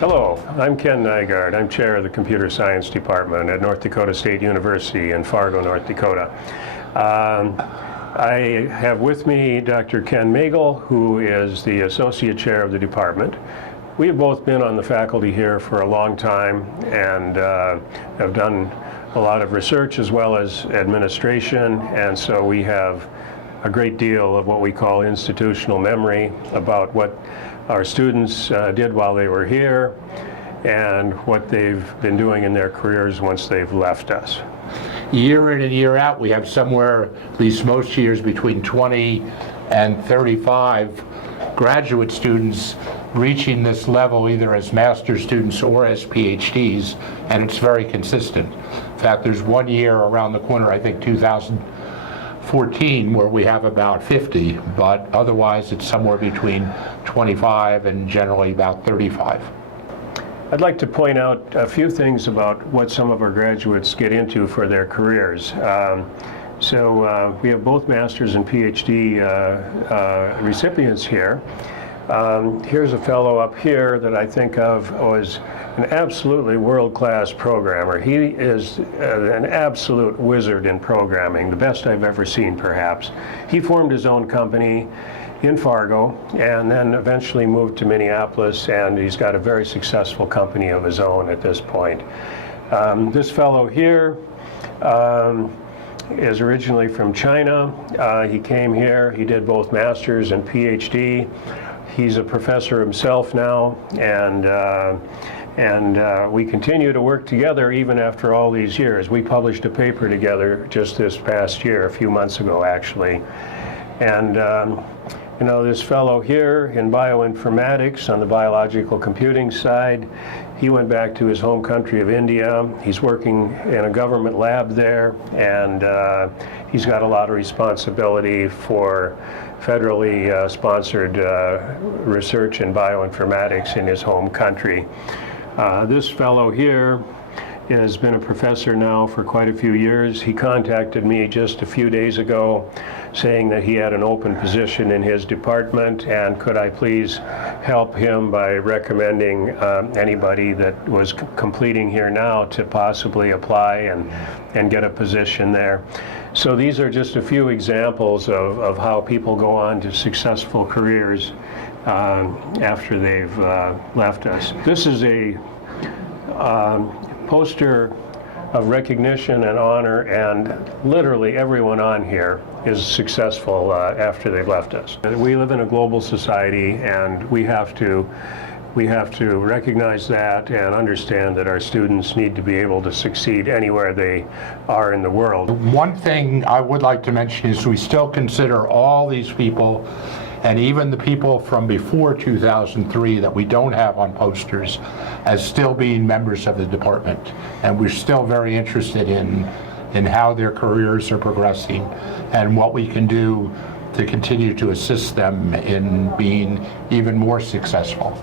Hello, I'm Ken Nygard. I'm chair of the Computer Science Department at North Dakota State University in Fargo, North Dakota. I have with me Dr. Ken Magel, who is the associate chair of the department. We have both been on the faculty here for a long time and have done a lot of research as well as administration, and so we have a great deal of what we call institutional memory about what our students did while they were here and what they've been doing in their careers once they've left us. Year in and year out, we have somewhere, at least most years, between 20 and 35 graduate students reaching this level either as master's students or as PhDs, and it's very consistent. In fact, there's one year around the corner, I think 2014, where we have about 50, but otherwise it's somewhere between 25 and generally about 35. I'd like to point out a few things about what some of our graduates get into for their careers. We have both master's and PhD recipients here. Here's a fellow up here that I think of as an absolutely world-class programmer. He is an absolute wizard in programming, the best I've ever seen perhaps. He formed his own company in Fargo and then eventually moved to Minneapolis, and he's got a very successful company of his own at this point. This fellow here is originally from China. He came here, he did both master's and PhD. He's a professor himself now, and we continue to work together even after all these years. We published a paper together just this past year, a few months ago actually. And you know, this fellow here in bioinformatics on the biological computing side, he went back to his home country of India. He's working in a government lab there, and he's got a lot of responsibility for federally sponsored research in bioinformatics in his home country. This fellow here has been a professor now for quite a few years. He contacted me just a few days ago saying that he had an open position in his department, and could I please help him by recommending anybody that was completing here now to possibly apply and get a position there. So these are just a few examples of how people go on to successful careers after they've left us. This is a poster of recognition and honor, and literally everyone on here is successful after they've left us. We live in a global society, and we have to recognize that and understand that our students need to be able to succeed anywhere they are in the world. One thing I would like to mention is we still consider all these people, and even the people from before 2003 that we don't have on posters, as still being members of the department. And we're still very interested in how their careers are progressing and what we can do to continue to assist them in being even more successful.